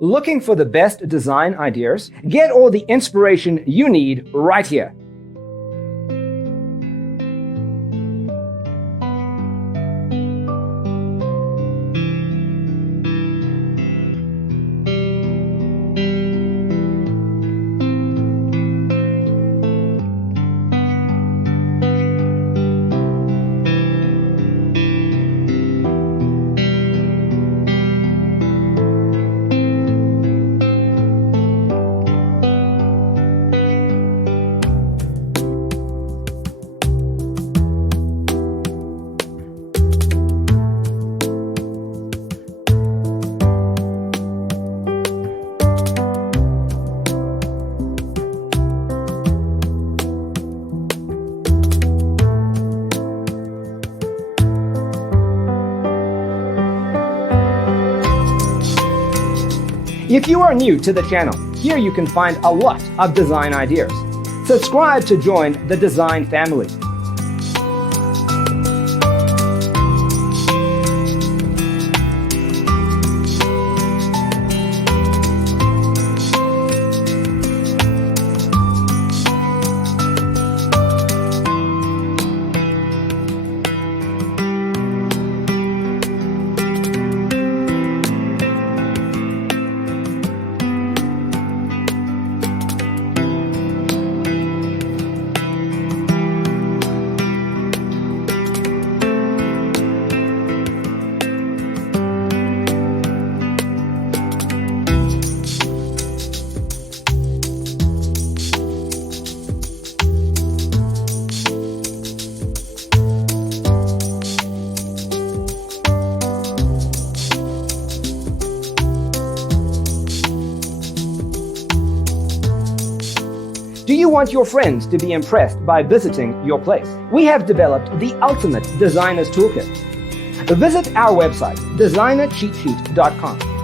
Looking for the best design ideas? Get all the inspiration you need right here. If you are new to the channel, here you can find a lot of design ideas. Subscribe to join the design family. Do you want your friends to be impressed by visiting your place? We have developed the ultimate designer's toolkit. Visit our website, designercheatsheet.com.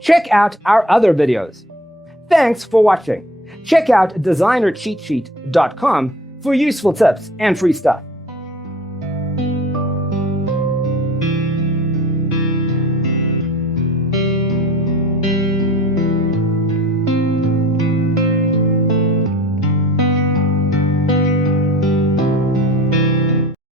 Check out our other videos. Thanks for watching. Check out designercheatsheet.com for useful tips and free stuff.